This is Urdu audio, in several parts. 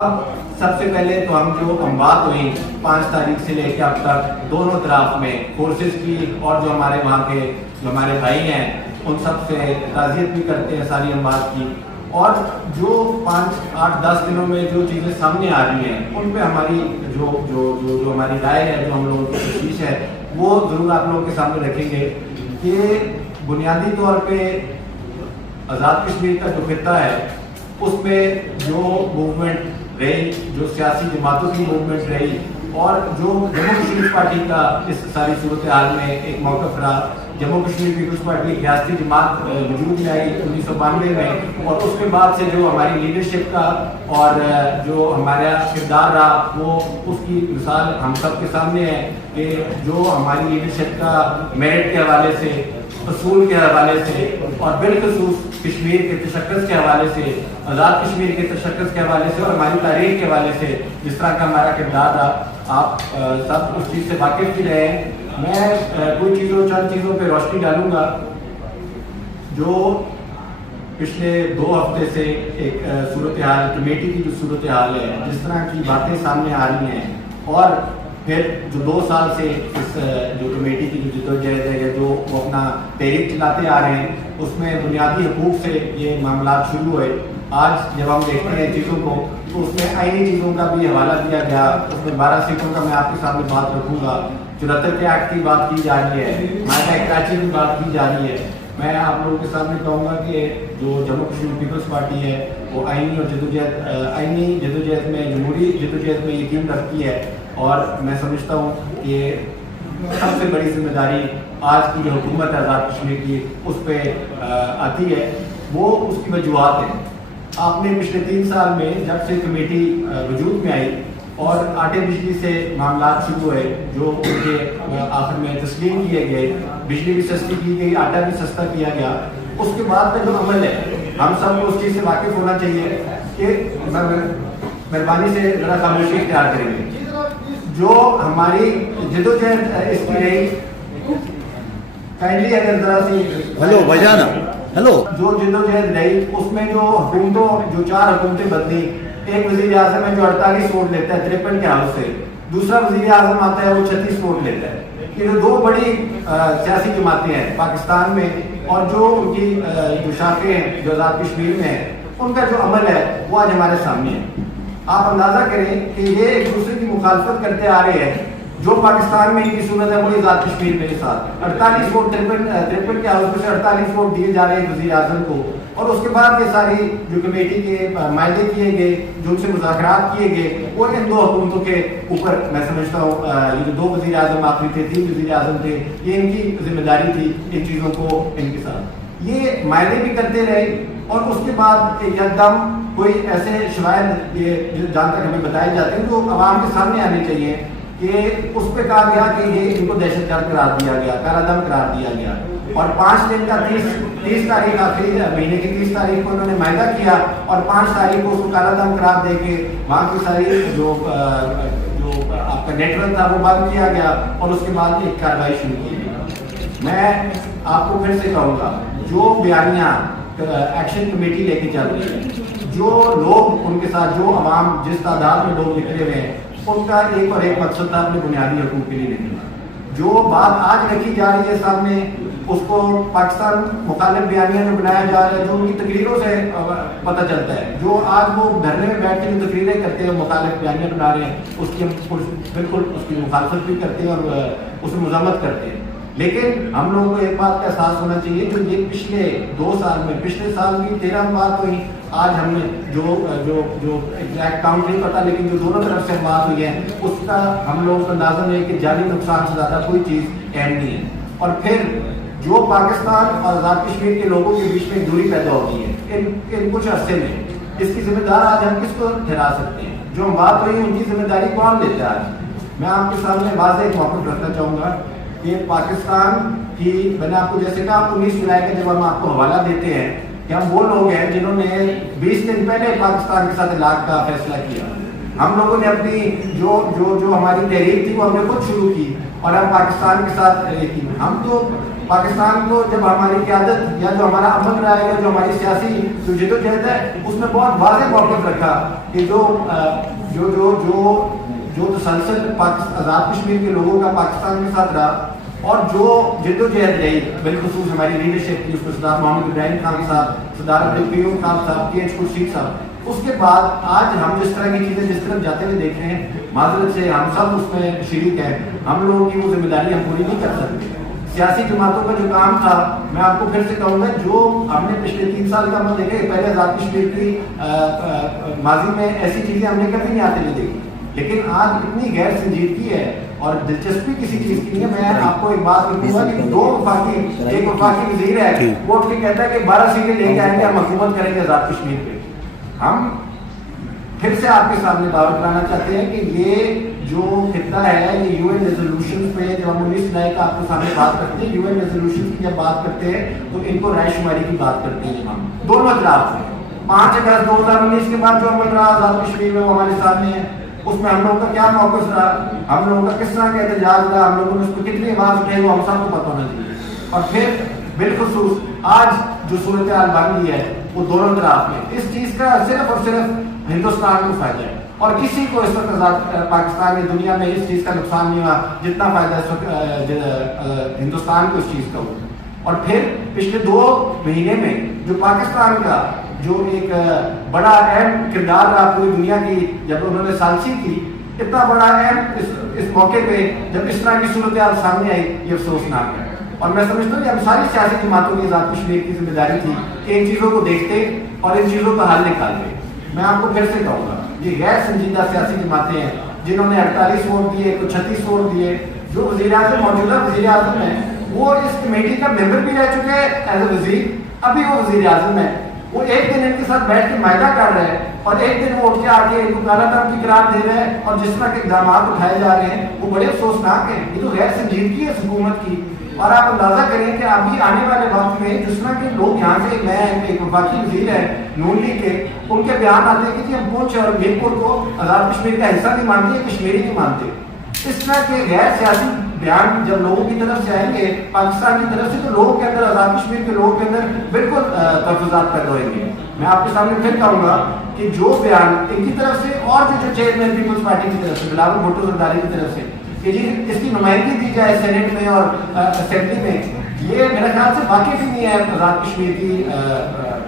اب سب سے پہلے تو ہم جو بات ہوئی 5 تاریخ سے لے کے اب تک دونوں طرف میں فورسز کی اور جو ہمارے وہاں کے جو ہمارے بھائی ہیں ان سب سے تعزیت بھی کرتے ہیں ساری بات کی، اور جو 5 8 10 دنوں میں جو چیزیں سامنے آ رہی ہیں ان پہ ہماری جو ہماری رائے ہے، جو ہم لوگوں کی کوشش ہے وہ ضرور آپ لوگوں کے سامنے رکھیں گے کہ بنیادی طور پہ آزاد کشمیر کا جو خطہ ہے اس پہ جو موومنٹ رہی، جو سیاسی جماعتوں کی موومنٹ رہی، اور جو جموں کشمیر پارٹی کا اس ساری صورتحال میں ایک موقف رہا۔ جموں کشمیر پیپلز پارٹی ریاستی جماعت وجود میں آئی 1992 میں، اور اس کے بعد سے جو ہماری لیڈرشپ کا اور جو ہمارا کردار رہا وہ اس کی مثال ہم سب کے سامنے ہے کہ جو ہماری لیڈرشپ کا میرٹ کے حوالے سے، اصول کے حوالے سے، اور بالخصوص کشمیر کے تشخص کے حوالے سے، آزاد کشمیر کے تشخص کے حوالے سے اور ہماری تاریخ کے حوالے سے جس طرح کا ہمارا کردار رہا، آپ سب اس چیز سے واقف بھی رہے ہیں۔ میں کوئی چند چیزوں پہ روشنی ڈالوں گا جو پچھلے 2 ہفتے سے ایک صورتحال، کمیٹی کی جو صورتحال ہے، جس طرح کی باتیں سامنے آ رہی ہیں، اور پھر جو 2 سال سے اس جو کمیٹی کی جو جدوجہد ہے یا جو وہ اپنا تحریک چلاتے آ رہے ہیں اس میں بنیادی حقوق سے یہ معاملات شروع ہوئے۔ آج جب ہم دیکھتے ہیں چیزوں کو تو اس میں آئینی چیزوں کا بھی حوالہ دیا گیا، اس میں 12 سیٹوں کا میں آپ کے سامنے بات رکھوں گا، 74 کے ایکٹ کی بات کی جا رہی ہے، معاہدہ کراچی کی بات کی جا رہی ہے۔ میں آپ لوگوں کے سامنے کہوں گا کہ جو جموں کشمیر پیپلز پارٹی ہے وہ آئینی اور آئینی جدوجہد میں، جمہوری جدوجہد میں یقین رکھتی ہے، اور میں سمجھتا ہوں کہ سب سے بڑی ذمہ داری آج کی جو حکومت ہے آزاد کشمیر کی اس پہ آتی ہے۔ وہ اس کی وجوہات ہیں۔ آپ نے پچھلے 3 سال میں جب سے کمیٹی وجود میں آئی اور آٹے بجلی سے معاملات شروع ہوئے جو ان کے آخر میں تسلیم کیے گئے، بجلی بھی سستی کی گئی، آٹا بھی سستا کیا گیا، اس کے بعد کا جو عمل ہے ہم سب کو اس چیز سے واقف ہونا چاہیے کہ مہربانی سے ذرا خاموشی اختیار کریں گے۔ جو ہماری جدوجہد اس کی رہی، کائنڈلی اگر ذرا سی ہلو بجانا ہلو جو جدوجہد رہی اس میں جو حکومتوں، جو 4 حکومتیں بدلی، ایک وزیر اعظم ہے جو 48 ووٹ لیتا ہے 53 کے ہاؤس سے، دوسرا وزیر اعظم آتا ہے وہ 36 ووٹ لیتا ہے۔ یہ 2 بڑی سیاسی جماعتیں ہیں پاکستان میں، اور جو ان کی جو شاخیں ہیں جو آزاد کشمیر میں ہیں ان کا جو عمل ہے وہ آج ہمارے سامنے ہے۔ آپ اندازہ کریں کہ یہ ایک دوسرے کی مخالفت کرتے آ رہے ہیں۔ جو پاکستان میں ان کی صورت ہے وہی آزاد کشمیر میں ساتھ 48 ووٹ 53 کے ہاؤس میں سے 48 ووٹ دیے جا رہے ہیں وزیر اعظم کو، اور اس کے بعد یہ ساری جو کمیٹی کے معاہدے کیے گئے، جو ان سے مذاکرات کیے گئے، وہ ان 2 حکومتوں کے اوپر میں سمجھتا ہوں یہ جو 2 وزیر اعظم آخری تھے، 3 وزیر اعظم تھے، یہ ان کی ذمہ داری تھی ان چیزوں کو ان کے ساتھ یہ معاہدے بھی کرتے رہے، اور اس کے بعد یکدم کوئی ایسے شواہد یہ جہاں تک ہمیں بتائے جاتے ہیں جو عوام کے سامنے آنے چاہیے کہ اس پہ کہا گیا کہ یہ ان کو دہشت گرد قرار دیا گیا، کالا دم قرار دیا گیا، اور 5 دن کا 30 تاریخ آخری مہینے کی 30 تاریخ کو انہوں نے معاہدہ کیا، اور 5 تاریخ کو اس کو کالا دم قرار دے کے وہاں کی ساری جو آپ کا نیٹ ورک تھا وہ بند کیا گیا، اور اس کے بعد ایک کارروائی شروع کی گئی۔ میں آپ کو پھر سے کہوں گا جو بیانیہ ایکشن کمیٹی لے کے چل رہی ہے، جو لوگ ان کے ساتھ، جو عوام جس تعداد میں لوگ نکلے ہوئے ہیں، ان کا ایک اور ایک مقصد تھا اپنے بنیادی حقوق کے لیے نکلنا۔ جو بات آج رکھی جا رہی ہے سامنے اس کو پاکستان مخالف بیانیہ میں بنایا جا رہا ہے، جو ان کی تقریروں سے پتہ چلتا ہے، جو آج وہ دھرنے میں بیٹھ کے جو تقریریں کرتے ہیں مخالف بیانیہ بنا رہے ہیں، اس کی ہم بالکل اس کی مخالفت بھی کرتے ہیں اور اس میں مذمت کرتے ہیں۔ لیکن ہم لوگوں کو ایک بات کا احساس ہونا چاہیے، جو یہ پچھلے 2 سال میں، پچھلے سال بھی 13 بات ہوئی، آج ہم نے جو ایگزیکٹ کاؤنٹ نہیں پتا، لیکن جو دونوں طرف سے بات ہوئی ہے اس کا ہم لوگوں کو اندازہ نہیں ہے کہ جانی نقصان سے زیادہ کوئی چیز اہم نہیں ہے۔ اور پھر جو پاکستان اور آزاد کشمیر کے لوگوں کے بیچ میں دوری پیدا ہوتی ہے ان کچھ عرصے میں، اس کی ذمہ دار آج ہم کس کو ٹھہرا سکتے ہیں؟ جو ہم بات ہوئی ان کی ذمہ داری کون لیتا ہے آج؟ میں آپ کے سامنے واضح ایک موقف رکھنا چاہوں گا کہ پاکستان کی، میں نے آپ کو جیسے کہا 19 جولائی کا جب ہم آپ کو حوالہ دیتے ہیں کہ ہم وہ لوگ ہیں جنہوں نے 20 دن پہلے پاکستان کے ساتھ علاقے کا فیصلہ کیا، ہم لوگوں نے اپنی جو ہماری تحریک تھی وہ ہم نے خود شروع کی اور ہم پاکستان کے ساتھ کی. ہم تو پاکستان کو جب ہماری قیادت یا جو ہمارا عمل رہا ہے یا جو ہماری سیاسی جو جدوجہد ہے اس میں بہت واضح موقف رکھا کہ جو تسلسل آزاد کشمیر کے لوگوں کا پاکستان کے ساتھ رہا اور جو جدوجہد رہی بالخصوص ہماری لیڈرشپ کی، اس میں سردار محمد ابراہیم خان صاحب، سردار عبد القیوم خان صاحب، کے ایچ خورشید صاحب، اس کے بعد آج ہم جس طرح کی چیزیں جس طرف جاتے ہوئے دیکھ رہے ہیں، معذرت سے ہم سب اس میں شریک ہیں. ہم لوگوں کی وہ ذمہ داری ہم پوری نہیں کر سکتے. سیاسی جماعتوں کا جو کام تھا، میں آپ کو پھر سے کہوں گا، جو ہم نے پچھلے 3 سال کا عمل دیکھے، پہلے آزاد کشمیر کی ماضی میں ایسی چیزیں ہم نے کبھی نہیں آتے ہوئے دیکھی، لیکن آج اتنی غیر سنجیدگی ہے اور دلچسپی کسی چیز کی نہیں ہے. میں آپ کو ایک بات بتاؤں گا کہ ایک وفاقی وزیر ہے، وہ اٹھ کے کہتا ہے کہ 12 سیٹیں لے کے آئیں گے، ہم حکومت کریں گے آزاد کشمیر پہ. ہم پھر سے آپ کے سامنے دعوت کرانا چاہتے ہیں کہ یہ جو خطہ ہے، یہ یو این ریزولوشن پہ جب ہم 19 جولائی کا آپ کے سامنے بات کرتے ہیں، یو این ریزولوشن کی جب بات کرتے ہیں تو ان کو رائے شماری کی بات کرتے ہیں. ہم دونوں اطراف سے 5 اگست 2019 کے بعد جو عمل رہا آزاد کشمیر میں وہ ہمارے سامنے ہے. اس میں ہم لوگوں کا کیا موقف رہا، ہم لوگوں کا کس طرح کا احتجاج رہا، ہم لوگوں نے اس کو کتنی آواز اٹھائی، وہ ہم سب کو پتہ ہونا چاہیے. اور پھر بالخصوص آج جو صورتحال بن گئی ہے وہ دونوں طرف میں، اس چیز کا صرف اور صرف ہندوستان کو فائدہ ہے اور کسی کو اس وقت پاکستان میں دنیا میں اس چیز کا نقصان نہیں ہوا جتنا فائدہ اس وقت ہندوستان کو اس چیز کا ہوا. اور پھر پچھلے 2 مہینے میں جو پاکستان کا جو ایک بڑا اہم کردار رہا پوری دنیا کی، جب انہوں نے ثالثی کی، اتنا بڑا اہم اس موقع پہ جب اس طرح کی صورتحال سامنے آئی، یہ افسوسناک ہے. اور میں سمجھتا ہوں کہ ہم ساری سیاسی جماعتوں کی آزاد کشمیر کی ذمہ داری تھی کہ ان چیزوں کو دیکھتے اور ان چیزوں کا حل نکالتے. میں آپ کو پھر سے کہوں گا، یہ غیر سنجیدہ سیاسی جماعتیں ہیں جنہوں نے 48 ووٹ دیے، کوئی 36 ووٹ دیے. جو وزیر اعظم موجودہ وزیر اعظم ہیں وہ اس کمیٹی کا ممبر بھی رہ چکے ہیں ایز اے وزیر، ابھی وہ وزیر اعظم ہے. وہ ایک دن ان کے ساتھ بیٹھ کے معاہدہ کر رہے ہیں اور ایک دن وہ اٹھ کے آگے ان کو کالا دم کی قرار دے رہے ہیں اور جس طرح کے اقدامات اٹھائے جا رہے ہیں وہ بڑے افسوسناک ہیں. یہ تو غیر سنجیدگی ہے حکومت کی. اور آپ اندازہ کریں کہ ابھی آنے والے وقت میں جس طرح کے لوگ یہاں سے، میں ایک وفاقی وزیر ہے نون لیگ کے، ان کے بیان آتے ہیں کہ جی ہم پونچھ اور میر پور کو آزاد کشمیر کا حصہ نہیں مانتے، کشمیری نہیں مانتے. اس طرح کے غیر سیاسی بیان جب لوگوں کی طرف سے آئیں گے پاکستان کی طرف سے تو لوگوں کے اندر، آزاد کشمیر کے لوگوں کے اندر بالکل تحفظات پیدا ہوئیں گے. میں آپ کے سامنے پھر کہوں گا کہ جو بیان ان کی طرف سے اور جو چیئرمین پیپلز پارٹی کی طرف سے بلاول بھٹو زرداری کی طرف سے کہ جی اس کی نمائندگی دی جائے سینٹ میں اور اسمبلی میں، یہ میرے خیال سے واقف ہی نہیں ہے آزاد کشمیر کی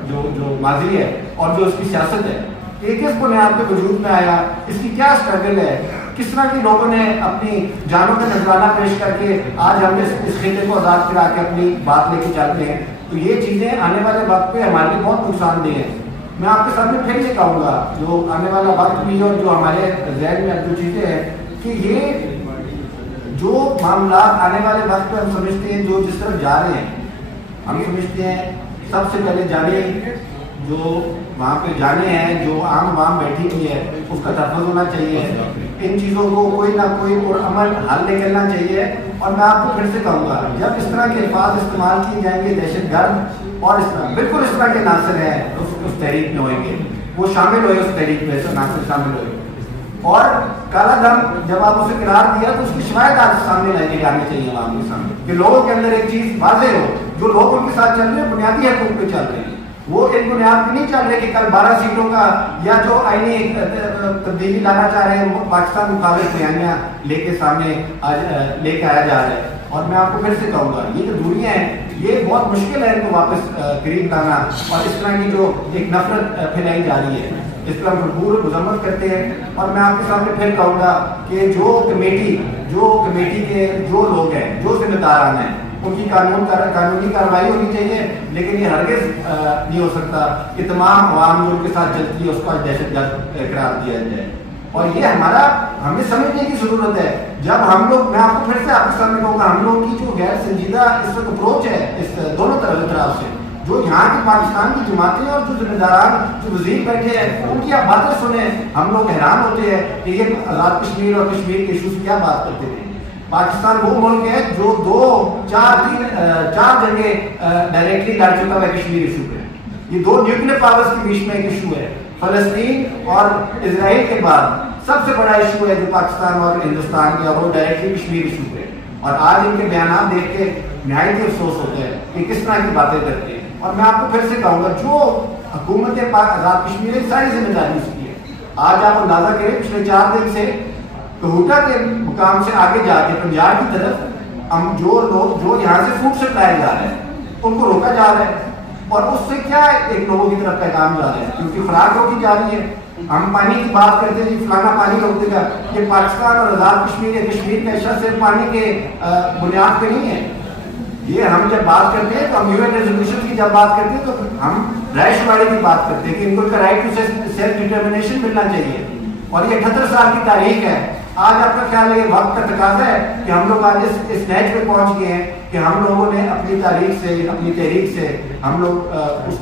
جو ماضی ہے اور جو اس کی سیاست ہے. یہ کس بنیاد پہ وجود میں آیا، اس کی کیا اسٹرگل ہے، کس طرح کے لوگوں نے اپنی جانوں کا نذرانہ پیش کر کے آج ہم اس خطے کو آزاد کرا کے اپنی بات لے کے چلتے ہیں. تو یہ چیزیں آنے والے وقت پہ ہمارے لیے بہت نقصان دہ ہیں. میں آپ کے سامنے پھر سے کہوں گا جو آنے والا وقت بھی اور جو ہمارے ذہن میں جو چیزیں ہیں کہ یہ جو معاملات آنے والے وقت پہ ہم سمجھتے ہیں جو جس طرف جا رہے ہیں، ہم سمجھتے ہیں سب سے پہلے جانے جو وہاں پہ جانے ہیں، جو عام عوام بیٹھی ہوئی ہے اس کا تحفظ ہونا چاہیے. ان چیزوں کو کوئی نہ کوئی عمل حل نکلنا چاہیے. اور میں آپ کو پھر سے کہوں گا جب اس طرح کے الفاظ استعمال کیے جائیں گے دہشت گرد اور اس طرح بالکل اس طرح کے ناصر ہیں اس تحریک میں ہوئیں گے، وہ شامل ہوئے اس تحریک میں، ناصر شامل ہوئے. اور کالا دم جب آپ اسے قرار دیا تو اس کی شواہد آج سامنے لائی کے آنی چاہیے عوام کے سامنے کہ لوگوں کے اندر ایک چیز واضح ہو. جو لوگ ان کے ساتھ چل رہے ہیں بنیادی حقوق پہ چل رہے ہیں، وہ ایک بنیاد پہ نہیں چل رہے کہ کل 12 سیٹوں کا یا جو آئینی تبدیلی لانا چاہ رہے ہیں پاکستان مخالف بیانیاں لے کے سامنے لے کے آیا جا رہا ہے. اور میں آپ کو پھر سے کہوں گا یہ جو دوریاں ہیں یہ بہت مشکل ہے ان کو واپس قریب لانا. اور اس طرح کی جو ایک نفرت پھیلائی جا رہی ہے اس پر ہم بھرپور مذمت کرتے ہیں. اور میں آپ کے سامنے پھر کہوں گا کہ جو کمیٹی کے جو لوگ ہیں، جو ذمہ داران ہیں، ان کی قانونی کارروائی ہونی چاہیے. لیکن یہ ہرگز نہیں ہو سکتا کہ تمام عوام جو ان کے ساتھ چلتی ہے اس کو دہشت گرد قرار دیا جائے. اور یہ ہمیں سمجھنے کی ضرورت ہے. جب ہم لوگ، میں آپ کو پھر سے آپ کے سامنے کہوں گا، ہم لوگ کی جو غیر سنجیدہ اس وقت اپروچ ہے اس دونوں طرف سے، جو یہاں کی پاکستان کی جماعتیں اور جو ذمہ داران جو وزیر بیٹھے ہیں ان کی آپ باتیں سنیں، ہم لوگ حیران ہوتے ہیں کہ یہ آزاد کشمیر اور کشمیر کے ایشوز کیا بات کرتے تھے. پاکستان وہ ملک ہے جو 4 جنگیں ڈائریکٹلی لڑ چکا ہے کشمیر ایشو پہ. یہ 2 نیوکلیر پاورز کے بیچ میں ایک ایشو ہے. فلسطین اور اسرائیل کے بعد سب سے بڑا ایشو ہے جو پاکستان اور ہندوستان کا، وہ ڈائریکٹلی کشمیر ایشو ہے. اور آج ان کے بیانات دیکھ کے نہایت ہی افسوس ہوتا ہے کہ کس طرح کی باتیں کرتے ہیں. اور میں آپ کو پھر سے کہوں گا، جو حکومت پاک آزاد کشمیر ہے ساری ذمہ داری اس کی ہے. آج آپ اندازہ کریں پچھلے 4 دن سے کہوٹا کے مقام سے آگے جا کے پنجاب کی طرف ہم جو لوگ جو یہاں سے فوڈ سپلائی جا رہے ہیں ان کو روکا جا رہا ہے. اور اس سے کیا ایک لوگوں کی طرف پیغام جا رہا ہے، کیونکہ خوراک روکی جا رہی ہے. ہم پانی کی بات کرتے ہیں، فلانا پانی روک دے گا. یہ پاکستان اور آزاد کشمیر یا کشمیر کا حصہ صرف پانی کے بنیاد پہ نہیں ہے. یہ ہم جب بات کرتے ہیں تو ہم یو این ریزولوشن کی جب بات کرتے ہیں تو ہم رائے شماری کی بات کرتے ہیں کہ ان کو کا رائٹ ٹو سیلف ڈٹرمنیشن ملنا چاہیے. اور یہ 78 سال کی تاریخ ہے. آج آپ کا خیال ہے یہ وقت کا تقاضا ہے کہ ہم لوگ آج اس نیچ پہ پہنچ گئے ہیں کہ ہم لوگوں نے اپنی تاریخ سے، اپنی تحریک سے ہم لوگ اس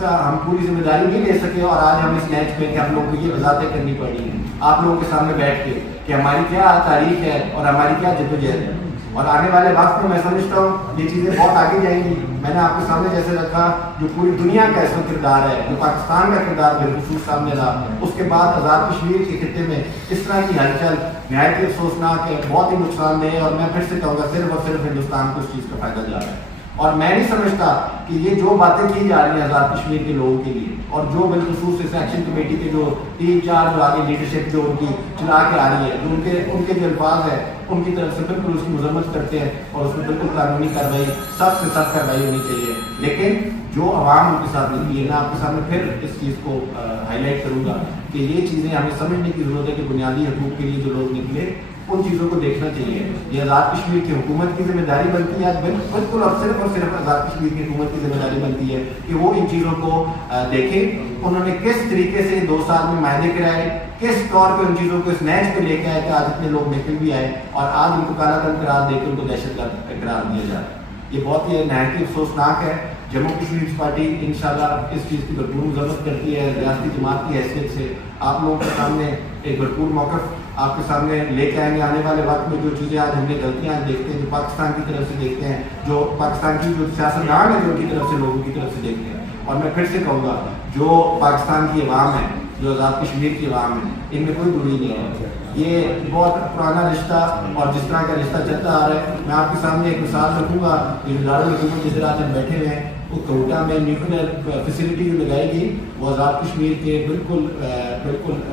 کا ہم پوری ذمہ داری نہیں لے سکے. اور آج ہم اس نیچ پہ کہ ہم لوگ کو یہ وضاحتیں کرنی پڑی ہیں آپ لوگوں کے سامنے بیٹھ کے کہ ہماری کیا تاریخ ہے اور ہماری کیا جدوجہد ہے. اور آنے والے وقت میں میں سمجھتا ہوں یہ چیزیں بہت آگے جائیں گی. میں نے آپ کے سامنے جیسے رکھا جو پوری دنیا کا اس میں کردار ہے، جو پاکستان کا کردار بالخصوص سامنے رہا، اس کے بعد آزاد کشمیر کے خطے میں اس طرح کی ہلچل نہایت ہی افسوسناک ہے، بہت ہی نقصان دہ ہے. اور میں پھر سے کہوں گا صرف اور صرف ہندوستان کو اس چیز کا فائدہ جا رہا ہے. اور میں نہیں سمجھتا کہ یہ جو باتیں کی جا رہی ہیں آزاد کشمیر کے لوگوں کے لیے، اور جو بالخصوص اس ایکشن کمیٹی کے جو 3-4 جو آگے لیڈرشپ جو ان کی چلا کے آ رہی ہے، جو ان کے جو الفاظ ہے ان کی طرف سے بالکل اس کی مذمت کرتے ہیں. اور اس میں بالکل قانونی کارروائی، سخت سے سخت کارروائی ہونی چاہیے. لیکن جو عوام ان کے ساتھ ملتی ہے، میں آپ کے سامنے پھر اس چیز کو ہائی لائٹ کروں گا کہ یہ چیزیں ہمیں سمجھنے کی ضرورت ہے کہ بنیادی حقوق کے لیے جو لوگ نکلے ان چیزوں کو دیکھنا چاہیے. یہ آزاد کشمیر کی حکومت کی ذمہ داری بنتی ہے بالکل، اور صرف آزاد کشمیر کی حکومت کی ذمہ داری بنتی ہے کہ وہ ان چیزوں کو دیکھیں. انہوں نے کس طریقے سے 2 سال میں معاہدے کرائے، کس طور پہ ان چیزوں کو اس نیچ پہ لے کے آئے کہ آج اتنے لوگ نکل بھی آئے اور آج ان کو کالا دن قرار دے کے ان کو دہشت گرد قرار دیا جا رہا ہے. یہ بہت ہی نہایت ہی افسوسناک ہے. جموں کشمیر پارٹی انشاءاللہ اس چیز کی بھرپور مذمت کرتی ہے. ریاستی جماعت کی حیثیت سے آپ لوگوں کے سامنے ایک بھرپور موقف آپ کے سامنے لے کے آئیں گے. آنے والے وقت میں جو چیزیں آج ہم نے غلطیاں دیکھتے ہیں، جو پاکستان کی طرف سے دیکھتے ہیں، جو پاکستان کی جو سیاستدان ہے جو ان کی طرف سے لوگوں کی طرف سے دیکھتے ہیں. اور میں پھر سے کہوں گا جو پاکستان کی عوام ہے، جو آزاد کشمیر کی عوام ہے، ان میں کوئی بری نہیں ہے. یہ بہت پرانا رشتہ اور جس طرح کا رشتہ چلتا آ رہا ہے. میں آپ کے سامنے ایک مثال رکھوں گا. دارالحکومت جس طرح ہم بیٹھے ہوئے ہیں، وہ کوٹا میں نیوکلیر فیسلٹی جو لگائی گئی وہ آزاد کشمیر کے بالکل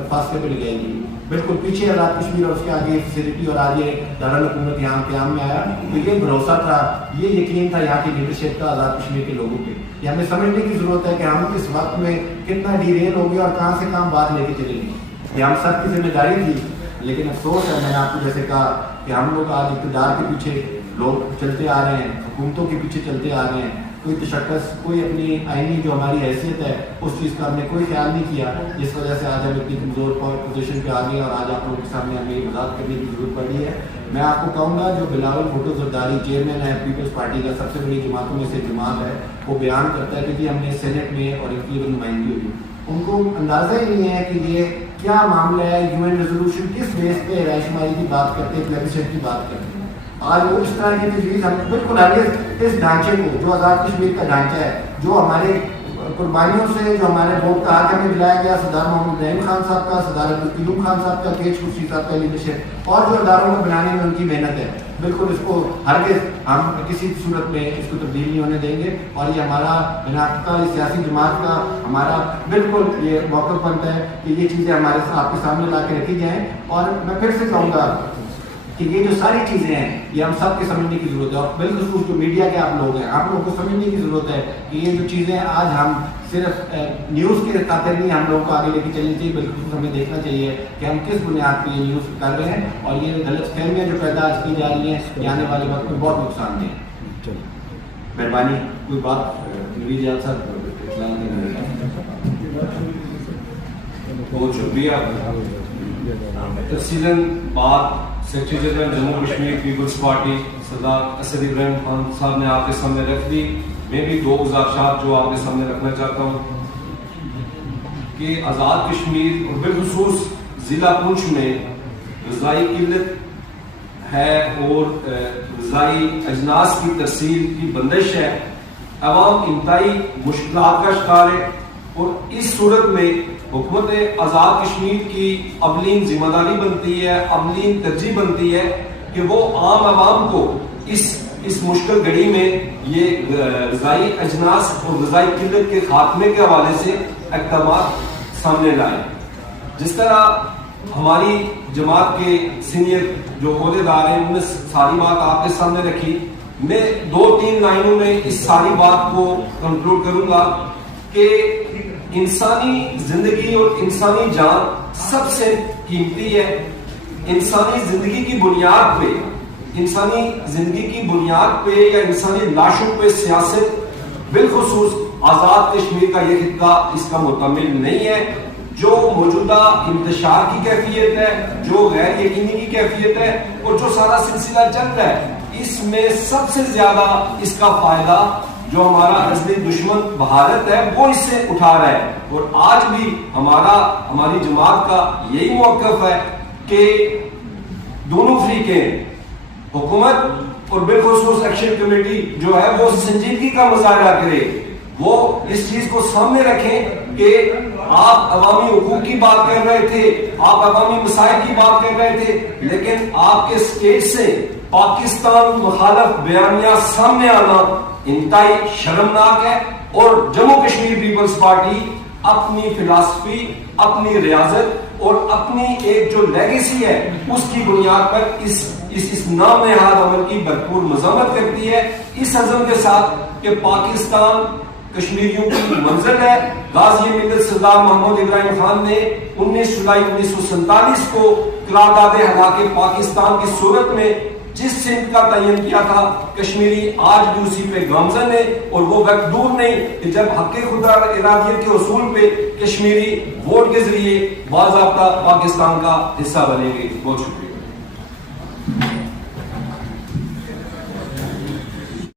فاصلے پہ لگائی گئی، بالکل پیچھے آزاد کشمیر اور اس کے آگے فیسلٹی. اور آج یہ دارالحکومت یہاں قیام میں آیا تو یہ بھروسہ تھا، یہ یقین تھا یہاں کی لیڈرشپ کا آزاد کشمیر کے لوگوں پہ. یہ ہمیں سمجھنے کی ضرورت ہے کہ ہم اس وقت میں کتنا ڈیریل ہو گیا اور کہاں سے کہاں بات لے کے چلے گی. یہ ہم سب کی ذمہ داری تھی. لیکن افسوس ہے، میں نے آپ کو جیسے کہا کہ ہم لوگ آج اقتدار کے پیچھے لوگ چلتے آ رہے ہیں، حکومتوں کے پیچھے چلتے آ رہے ہیں. کوئی تشخص، کوئی اپنی آئینی جو ہماری حیثیت ہے اس چیز کا ہم نے کوئی خیال نہیں کیا، جس وجہ سے آج ہم اتنی کمزور پوزیشن پہ آ گئے اور آج آپ لوگوں کے سامنے ہمیں یہ وضاحت کرنے کی ضرورت پڑی ہے. میں آپ کو کہوں گا جو بلاول بھٹو زرداری چیئرمین ہے پیپلز پارٹی کا، سب سے بڑی جماعتوں میں سے جماعت ہے، وہ بیان کرتا ہے کہ جی ہم نے سینٹ میں اور ان کی نمائندگی ہوئی. ان کو اندازہ ہی نہیں ہے کہ یہ کیا معاملہ ہے. یو این ریزولوشن کس بیس پہ رائے شماری کی بات کرتے ہیں، پلیبیسائٹ کی بات کرتے ہیں. آج وہ اس طرح کی تجویز ہم بالکل آگے اس ڈھانچے کو جو آزاد کشمیر کا ڈھانچہ ہے، جو ہمارے قربانیوں سے جو ہمارے ووٹ کا حق ہمیں دلایا گیا، سردار محمد رحیم خان صاحب کا، سردار عبدالقیوم خان صاحب کا، کیچ کرسی صاحب کا لیڈرشپ اور جو اداروں کو بنانے میں ان کی محنت ہے، بالکل اس کو ہرگز ہم کسی صورت میں اس کو تبدیل نہیں ہونے دیں گے. اور یہ ہمارا بناقتا سیاسی جماعت کا ہمارا بالکل یہ موقف بنتا ہے کہ یہ چیزیں ہمارے آپ کے سامنے لا کے رکھی جائیں. اور میں پھر سے کہوں گا کہ یہ جو ساری چیزیں ہیں یہ ہم سب کے سمجھنے کی ضرورت ہے. اور بالخصوص جو میڈیا کے آپ لوگ ہیں، آپ لوگوں کو سمجھنے کی ضرورت ہے کہ یہ جو چیزیں آج ہم صرف نیوز کے خاطر نہیں ہم لوگوں کو آگے لے کے چلنی چاہیے، بالخصوص ہمیں دیکھنا چاہیے کہ ہم کس بنیاد پہ یہ نیوز کر رہے ہیں. اور یہ غلط فہمیاں جو پیدا کی جا رہی ہیں یہ آنے والے وقت میں بہت نقصان دہ ہیں. مہربانی کوئی بات نوید یاد صاحب. بہت شکریہ. تفصیلاً بات سیکرٹری جنرل جموں کشمیر پیپلز پارٹی سردار اسد ابراہیم خان صاحب نے آپ کے سامنے رکھ دی. میں بھی 2 گزارشات جو آپ کے سامنے رکھنا چاہتا ہوں کہ آزاد کشمیر اور بالخصوص ضلع پونچھ میں غذائی قلت ہے اور غذائی اجناس کی ترسیل کی بندش ہے. عوام انتہائی مشکلات کا شکار ہے اور اس صورت میں حکومت آزاد کشمیر کی اولین ذمہ داری بنتی ہے، اولین ترجیح بنتی ہے کہ وہ عام عوام کو اس مشکل گھڑی میں یہ غذائی اجناس اور غذائی قلت کے خاتمے کے حوالے سے اقدامات سامنے لائیں. جس طرح ہماری جماعت کے سینئر جو عہدیدار ہیں انہوں نے ساری بات آپ کے سامنے رکھی. میں 2-3 لائنوں میں اس ساری بات کو کنکلوڈ کروں گا کہ انسانی زندگی اور انسانی جان سب سے قیمتی ہے. انسانی زندگی کی بنیاد پہ یا انسانی لاشوں پہ سیاست بالخصوص آزاد کشمیر کا یہ خطہ اس کا مکمل نہیں ہے. جو موجودہ انتشار کی کیفیت ہے، جو غیر یقینی کی کیفیت ہے اور جو سارا سلسلہ چل رہا ہے، اس میں سب سے زیادہ اس کا فائدہ جو ہمارا اصلی دشمن بھارت ہے وہ اس سے اٹھا رہا ہے. اور آج بھی ہماری جماعت کا یہی موقف ہے کہ دونوں فریقیں، حکومت اور بالخصوص ایکشن کمیٹی جو ہے وہ سنجیدگی کا مظاہرہ کرے. وہ اس چیز کو سامنے رکھیں کہ آپ عوامی حقوق کی بات کر رہے تھے، آپ عوامی مسائل کی بات کر رہے تھے، لیکن آپ کے اسٹیٹ سے پاکستان مخالف بیانیہ سامنے آنا انتہائی شرمناک ہے. اور جموں کشمیر پیپلز پارٹی اپنی فلسفی، اپنی ریاضت اور اپنی ایک جو لیگیسی ہے اس کی بنیاد پر اس نام نہاد عمل کی بھرپور مذمت کرتی ہے، اس عزم کے ساتھ کہ پاکستان کشمیریوں کی منزل ہے. غازی ملت سردار محمد ابراہیم خان نے 19 جولائی 1947 کو قرارداد ہلاک پاکستان کی صورت میں جس سمت کا تعین کیا تھا، کشمیری آج بھی اسی پہ گامزن ہے. اور وہ وقت دور نہیں کہ جب حق خدا ارادیت کے اصول پہ کشمیری ووٹ کے ذریعے باضابطہ پاکستان کا حصہ بنے گی. بہت شکریہ.